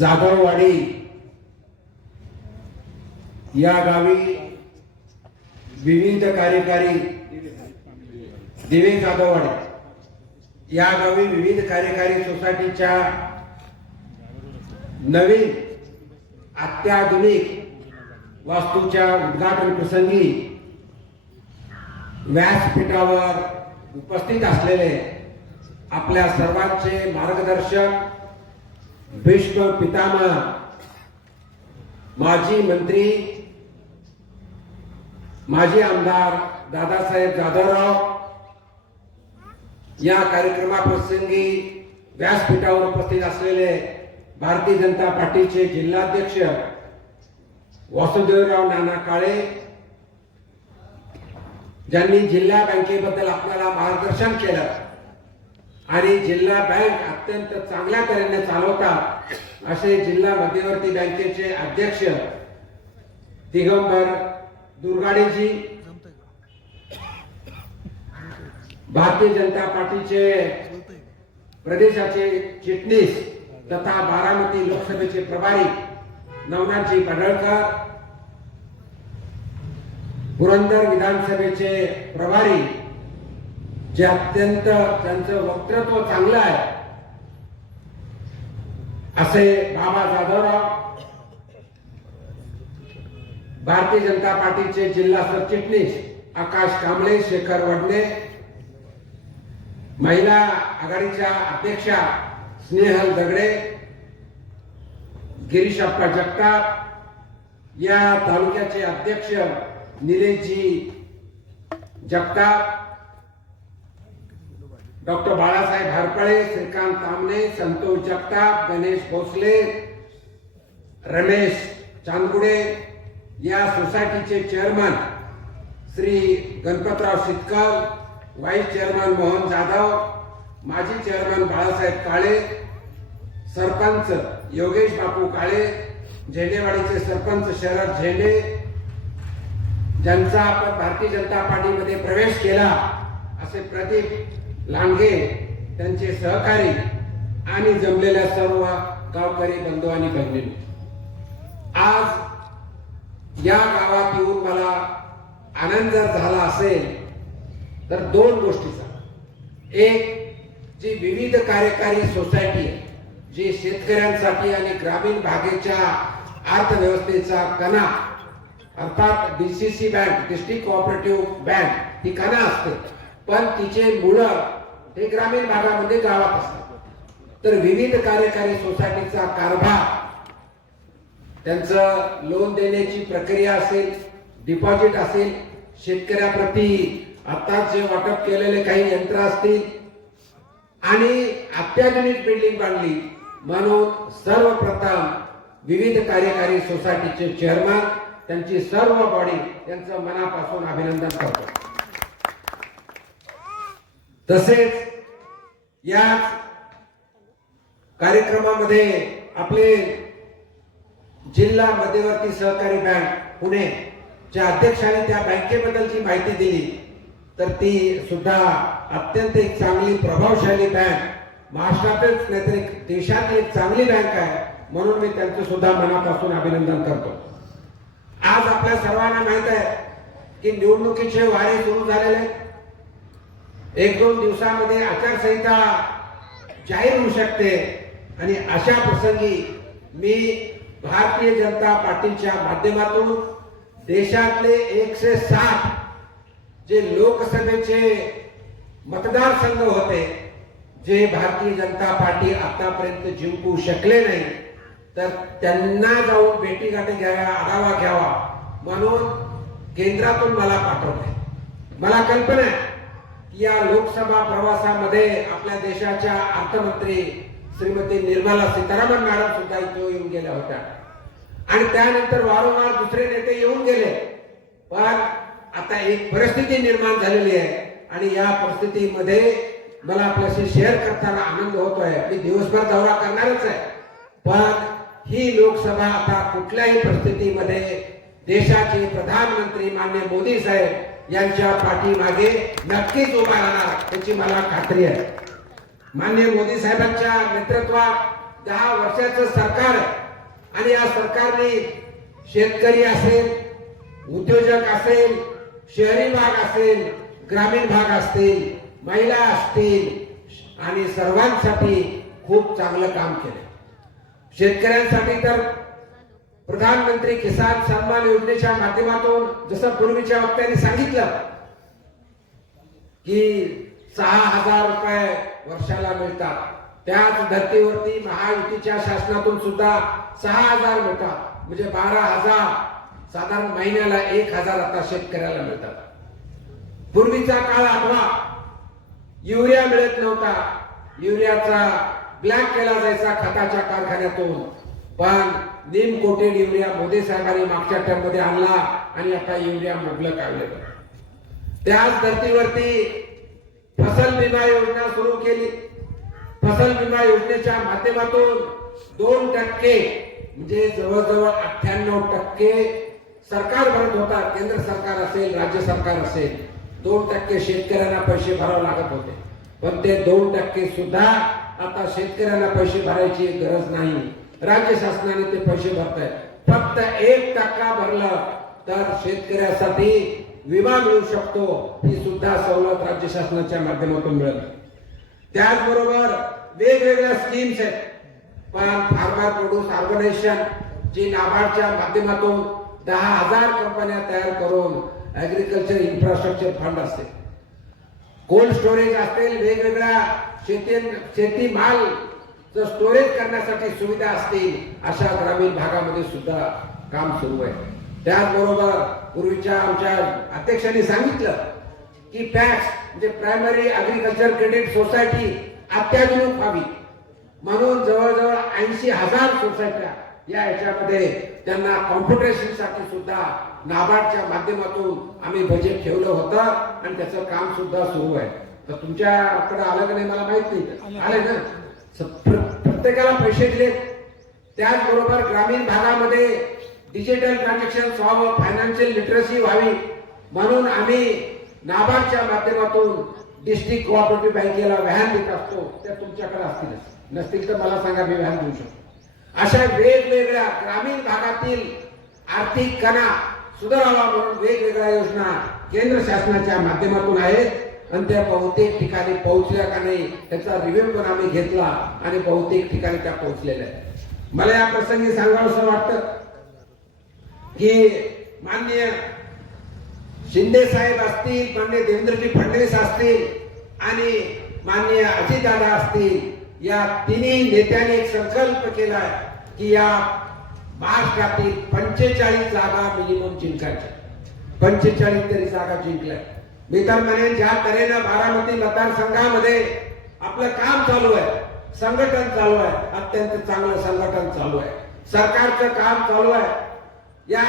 जाधववाडी या गावी विविध कार्यकारी दिवे जाधववाडी या गावी विविध कार्यकारी सोसायटीच्या नवीन अत्याधुनिक वास्तूच्या उद्घाटन प्रसंगी व्यासपीठावर उपस्थित असलेले आपल्या सर्वांचे मार्गदर्शक भीष्म पितामह माजी मंत्री माजी आमदार दादासाहेब जाधवराव या कार्यक्रमाप्रसंगी व्यासपीठावर उपस्थित असलेले भारतीय जनता पार्टीचे जिल्हाध्यक्ष वासुदेवराव नाना काळे ज्यांनी जिल्हा बँकेबद्दल आपल्याला मार्गदर्शन केलं. आणि जिल्हा बँक अत्यंत चांगल्या तऱ्हेने चालवतात. असे जिल्हा मध्यवर्ती बँकेचे अध्यक्ष दिगंबर दुर्गाडेजी भारतीय जनता पार्टीचे प्रदेशाचे चिटणीस तथा बारामती लोकसभेचे प्रभारी नवनाथजी पडळकर पुरंदर विधानसभेचे प्रभारी जे अत्यंत त्यांचं वक्तृत्व चांगलं आहे. असे बाबा जाधवराव भारतीय जनता पार्टीचे जिल्हा सरचिटणीस आकाश कांबळे शेखर वडणे महिला आघाडीच्या अध्यक्षा स्नेहल दगडे गिरीशप्पा जगताप या तालुक्याचे अध्यक्ष निलेशजी जगताप डॉक्टर बाळासाहेब हरपळे श्रीकांत तामणे संतोष जगताप गणेश भोसले रमेश चांदगुडे या सोसायटीचे chairman Shri Ganpatrao Shitkal vice chairman Mohan Jadhav माजी चेअरमन बाळासाहेब काळे सरपंच योगेश बापू काळे झेंडेवाडीचे सरपंच शरद झेंडे ज्यांचा आपण भारतीय जनता पार्टीमध्ये प्रवेश केला असे प्रदीप लांडगे त्यांचे सहकारी आणि जमलेल्या सर्व गावकरी बंधू आणि बहिणी आज या गावात येऊन मला आनंद जर झाला असेल तर दोन गोष्टीचा एक जी विविध कार्यकारी सोसायटी आहे जी शेतकऱ्यांसाठी आणि ग्रामीण भागेच्या अर्थव्यवस्थेचा कणा अर्थात DCC bank district cooperative bank ही कणा असते. पण तिचे मुलं हे ग्रामीण भागामध्ये गावात असतात. तर विविध कार्यकारी सोसायटीचा कारभार त्यांचं लोन देण्याची प्रक्रिया असेल डिपॉझिट असेल शेतकऱ्याप्रती आताच जे वाटप केलेले काही यंत्र असतील आणि अत्याधुनिक बिल्डिंग बांधली म्हणून सर्वप्रथम विविध कार्यकारी सोसायटीचे चेअरमन त्यांची सर्व बॉडी त्यांचं मनापासून अभिनंदन करतो. तसेच या कार्यक्रमामध्ये आपले जिल्हा मध्यवर्ती सहकारी बँक पुणे ज्या अध्यक्षाने त्या बँकेबद्दलची माहिती दिली तर ती सुद्धा अत्यंत एक चांगली प्रभावशाली बँक महाराष्ट्रातच नाही तर देशातली एक चांगली बँक आहे म्हणून मी त्यांचं सुद्धा मनापासून अभिनंदन करतो आज आपल्या सर्वांना माहीत आहे की निवडणुकीचे वारे सुरू झालेले आहेत. एक दोन दिवसामध्ये आचारसंहिता जाहीर होऊ शकते. आणि अशा प्रसंगी मी भारतीय जनता पार्टीच्या माध्यमातून देशातले एकशे साठ जे लोकसभेचे मतदारसंघ होते जे भारतीय जनता पार्टी आतापर्यंत जिंकू शकले नाही तर त्यांना जाऊन भेटीगाठी घ्याव्या आढावा घ्यावा म्हणून केंद्रातून मला पाठवले मला कल्पना आहे. या लोकसभा प्रवासामध्ये आपल्या देशाच्या अर्थमंत्री श्रीमती निर्मला सीतारामन मॅडम सुद्धा इथे येऊन गेल्या होत्या. आणि त्यानंतर वारंवार दुसरे नेते येऊन गेले. पण आता एक परिस्थिती निर्माण झालेली आहे आणि या परिस्थितीमध्ये मला आपल्याशी शेअर करताना आनंद होतोय. मी दिवसभर दौरा करणारच आहे. पण ही लोकसभा आता कुठल्याही परिस्थितीमध्ये देशाचे प्रधानमंत्री मान्य मोदी साहेब यांच्या पाठीमागे नक्कीच उभा राहणार याची मला खात्री आहे. मान्य मोदी साहेबांच्या नेतृत्वात दहा वर्षाचं सरकार आणि या सरकारने शेतकरी असेल उद्योजक असेल शहरी भाग असेल ग्रामीण भाग असतील महिला असतील आणि सर्वांसाठी खूप चांगलं काम केलं. शेतकऱ्यांसाठी तर प्रधानमंत्री किसान सन्मान योजनेच्या माध्यमातून जसं पूर्वीच्या वक्त्यांनी सांगितलं की सहा हजार रुपये वर्षाला मिळतात. त्याच धर्तीवरती महायुतीच्या शासनातून सुद्धा सहा हजार मिळतात. म्हणजे बारा हजार साधारण महिन्याला एक हजार आता शेतकऱ्याला मिळतात. पूर्वीचा काळ आठवा. युरिया मिळत नव्हता. युरियाचा ब्लॅक केला जायचा खताच्या कारखान्यातून. पण नेम कोटेड युरिया मोदी साहेबांनी मागच्या टर्ममध्ये आणला आणि आता युरिया मुबलक अवेलेबल त्याच धर्तीवरती फसल विमा योजना सुरू केली. फसल विमा योजनेच्या माध्यमातून दोन टक्के म्हणजे जवळजवळ अठ्ठ्याण्णव टक्के सरकार भरत होता. केंद्र सरकार असेल राज्य सरकार असेल दोन टक्के शेतकऱ्यांना पैसे भरावे लागत होते. पण ते दोन टक्के सुद्धा आता शेतकऱ्यांना पैसे भरायची गरज नाही. राज्य शासनाने ते पैसे भरतायत. फक्त एक टक्का भरलं तर शेतकऱ्यासाठी विमा मिळू शकतो ही सुद्धा सवलत राज्य शासनाच्या माध्यमातून मिळत त्याचबरोबर वेगवेगळ्या स्कीम्स आहेत. पण फार्मर प्रोड्यूस ऑर्गनायझेशन जी नाबार्डच्या माध्यमातून दहा हजार कंपन्या तयार करून ऍग्रिकल्चर इन्फ्रास्ट्रक्चर फंड असते. कोल्ड स्टोरेज असतील वेगवेगळ्या शेती शेती माल स्टोरेज करण्यासाठी सुविधा असतील अशा ग्रामीण भागामध्ये सुद्धा काम सुरू आहे. त्याचबरोबर पूर्वीच्या आमच्या अध्यक्षांनी सांगितलं की पॅक्स म्हणजे प्रायमरी अग्रिकल्चर क्रेडिट सोसायटी अत्याधुनिक व्हावी. म्हणून जवळजवळ ऐंशी हजार सोसायट्या या याच्यामध्ये त्यांना कॉम्प्युटेशनसाठी सुद्धा नाबार्डच्या माध्यमातून आम्ही बजेट ठेवलं होतं आणि त्याचं काम सुद्धा सुरू आहे. तर तुमच्याकडे आलं का नाही मला माहीत नाही. आले ना? प्रत्येकाला पैसे दिले त्याचबरोबर ग्रामीण भागामध्ये डिजिटल ट्रान्झॅक्शन व्हावं फायनान्शियल लिटरसी व्हावी म्हणून आम्ही नाबार्डच्या माध्यमातून डिस्ट्रिक्ट कोऑपरेटिव्ह बँकेला व्हॅन देत असतो. त्या तुमच्याकडे असतीलच नसतील तर मला सांगा मी व्हॅन देऊ शकतो. अशा वेगवेगळ्या ग्रामीण भागातील आर्थिक कणा सुधारावा म्हणून वेगवेगळ्या योजना केंद्र शासनाच्या माध्यमातून आहेत. आणि त्या बहुतेक ठिकाणी पोहोचल्या का नाही त्याचा रिव्ह्यू पण आम्ही घेतला आणि बहुतेक ठिकाणी त्या पोहोचलेल्या आहेत. मला या प्रसंगी सांगावं असं वाटतं की मान्य शिंदे साहेब असतील मान्य देवेंद्रजी फडणवीस असतील आणि मान्य अजितदादा असतील या तिन्ही नेत्यांनी एक संकल्प केलाय की या महाराष्ट्रातील पंचेचाळीस जागा मिनिमम जिंकायच्या. पंचेचाळीस तरी जागा जिंकल्या. मी तर ज्या तऱ्हेनं बारामती मतदारसंघामध्ये आपलं काम चालू आहे संघटन चालू आहे अत्यंत चांगलं संघटन चालू आहे. सरकारचं काम चालू आहे. या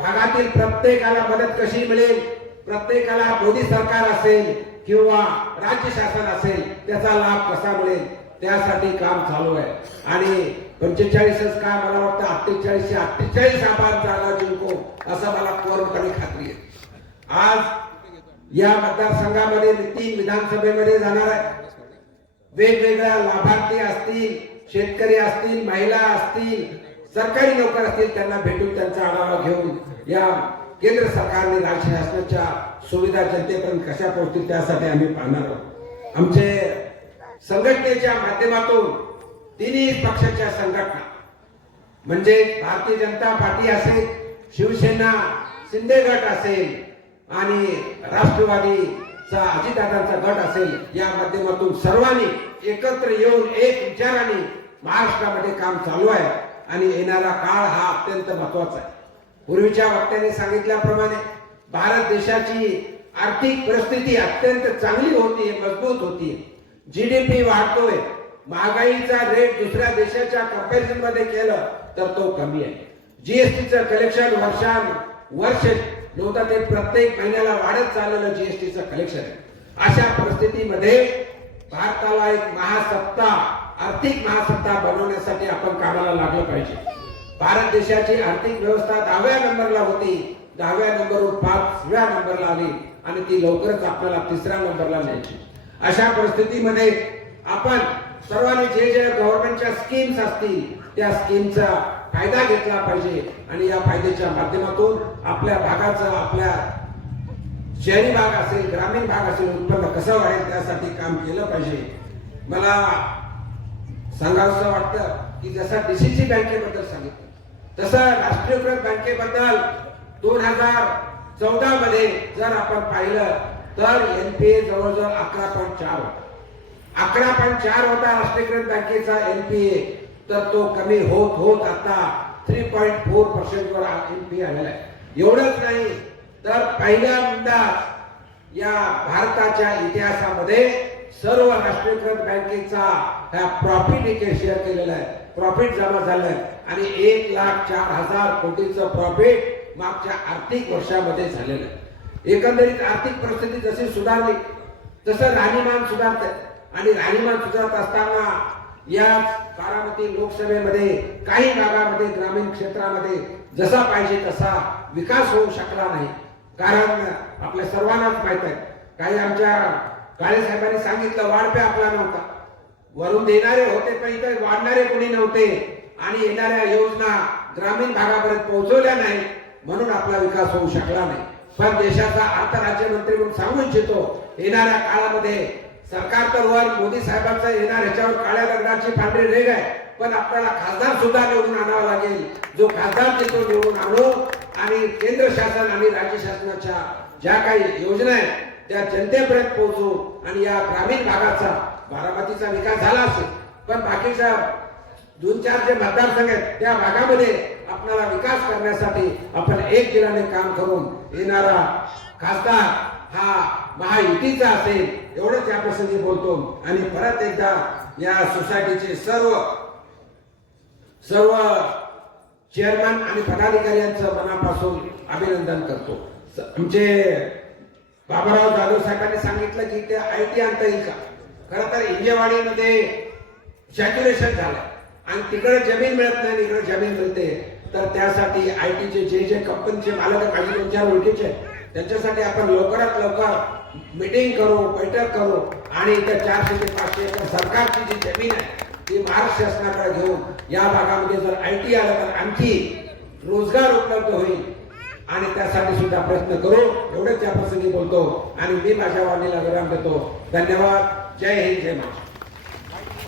भागातील प्रत्येकाला मदत कशी मिळेल? प्रत्येकाला मोदी सरकार असेल किंवा राज्य शासन असेल त्याचा लाभ कसा मिळेल? त्यासाठी काम चालू आहे. आणि पंचेचाळीसच काय मला वाटतं अठ्ठेचाळीसशे अठ्ठेचाळीस आपण जागा जिंकू असं मला पूर्णपणे खात्री आहे. आज या मतदारसंघामध्ये तीन विधानसभेमध्ये जाणार आहे. वेगवेगळ्या लाभार्थी असतील शेतकरी असतील महिला असतील सरकारी नोकर असतील त्यांना भेटून त्यांचा आढावा घेऊन या केंद्र सरकारने राज्य शासनाच्या सुविधा जनतेपर्यंत कशा पोहोचतील त्यासाठी आम्ही पाहणार आहोत. आमचे संघटनेच्या माध्यमातून तिन्ही पक्षाच्या संघटना म्हणजे भारतीय जनता पार्टी असेल शिवसेना शिंदे गट असेल आणि राष्ट्रवादीचा अजितदादांचा गट असेल या माध्यमातून सर्वांनी एकत्र येऊन एक विचाराने महाराष्ट्रामध्ये काम चालू आहे. आणि येणारा काळ हा अत्यंत महत्त्वाचा आहे. पूर्वीच्या वक्त्याने सांगितल्याप्रमाणे भारत देशाची आर्थिक परिस्थिती अत्यंत चांगली होती मजबूत होती जीडीपी वाढतोय. महागाईचा रेट दुसऱ्या देशाच्या कंपॅरिझनमध्ये केलं तर तो कमी आहे. जीएसटीचं कलेक्शन वर्षान वर्ष नव्हता ते प्रत्येक महिन्याला वाढत चाललेलं जीएसटीचं कलेक्शन आहे अशा परिस्थितीमध्ये भारताला एक महासत्ता आर्थिक महासत्ता बनवण्यासाठी आपण कामाला लागलं पाहिजे. भारत देशाची आर्थिक व्यवस्था दहाव्या नंबरला होती. दहाव्या नंबरवर पाचव्या नंबरला आली आणि ती लवकरच आपल्याला तिसऱ्या नंबरला न्यायची. अशा परिस्थितीमध्ये आपण सर्वांनी जे जे गव्हर्नमेंटच्या स्कीम्स असतील त्या स्कीमचा फायदा घेतला पाहिजे आणि या फायद्याच्या माध्यमातून आपल्या भागाचं आपल्या शहरी भाग असेल ग्रामीण भाग असेल उत्पन्न कसं वाढेल त्यासाठी काम केलं पाहिजे. मला सांगावंसं वाटतं की जसा डीसीसी बँकेबद्दल सांगितलं तसं राष्ट्रीयकृत बँकेबद्दल दोन हजार चौदा मध्ये जर आपण पाहिलं तर एनपीए जवळजवळ अकरा पॉईंट चार होता. अकरा पॉईंट चार होता राष्ट्रीयकृत बँकेचा एनपीए तर तो कमी होत होत आता थ्री पॉईंट फोर पर्सेंट वर आलेला आहे. एवढंच नाही तर पहिल्यांदा या भारताच्या इतिहासामध्ये सर्व राष्ट्रीयकृत बँकेचा ह्या प्रॉफिट इथे शेअर केलेला आहे. प्रॉफिट जमा झालंय आणि एक लाख चार हजार कोटीचं प्रॉफिट मागच्या आर्थिक वर्षामध्ये झालेलं आहे. एकंदरीत आर्थिक परिस्थिती जशी सुधारली तसं राहणीमान सुधारत आणि राहणीमान सुधारत असताना या बारामती लोकसभेमध्ये काही भागामध्ये ग्रामीण क्षेत्रामध्ये जसा पाहिजे तसा विकास होऊ शकला नाही. कारण आपल्या सर्वांनाच माहीत आहे. काही आमच्या काळे साहेबांनी सांगितलं वाढपे आपला नव्हता. वरून देणारे होते पण इथे वाढणारे कोणी नव्हते. आणि येणाऱ्या योजना ग्रामीण भागापर्यंत पोहोचवल्या नाही म्हणून आपला विकास होऊ शकला नाही. पण देशाचा अर्थ राज्यमंत्री म्हणून सांगू इच्छितो येणाऱ्या काळामध्ये सरकार तर वर मोदी साहेबांचा येणार ह्याच्यावर काळ्या दगडाची पांढरी रेग आहे. पण आपल्याला खासदार सुद्धा निवडून आणावा लागेल. जो खासदार तिथून निवडून आणू आणि केंद्र शासन आणि राज्य शासनाच्या ज्या काही योजना आहेत त्या जनतेपर्यंत पोहोचू आणि या ग्रामीण भागाचा बारामतीचा विकास झाला असेल पण बाकीच्या दोन चार जे मतदारसंघ आहेत त्या भागामध्ये आपल्याला विकास करण्यासाठी आपण एक दिलाने काम करून येणारा खासदार हा महायुतीचा असेल एवढंच या प्रसंगी बोलतो. आणि परत एकदा या सोसायटीचे सर्व सर्व चेअरमॅन आणि पदाधिकारी यांचं मनापासून अभिनंदन करतो. आमचे बाबाराव जाधव साहेबांनी सांगितलं की ते आय टी आणता येईल का? खरं तर इंजेवाडीमध्ये सॅच्युरेशन झालं. आणि तिकडे जमीन मिळत नाही आणि इकडे जमीन मिळते. तर त्यासाठी आय टीचे जे जे कंपनीचे मालक आहेत, माझे दोन चार ओळखीचे आहेत, त्यांच्यासाठी आपण लवकरात लवकर मीटिंग करू बैठक करू आणि इथं चारशे ते पाचशे एकर सरकारची जी जमीन आहे ती महाराष्ट्र शासनाकडे घेऊन या भागामध्ये जर आय टी आलं तर आणखी रोजगार उपलब्ध होईल. आणि त्यासाठी सुद्धा प्रयत्न करू. एवढंच या प्रसंगी बोलतो आणि मी माझ्या वाणीला विराम देतो. धन्यवाद. जय हिंद जय महाराष्ट्र.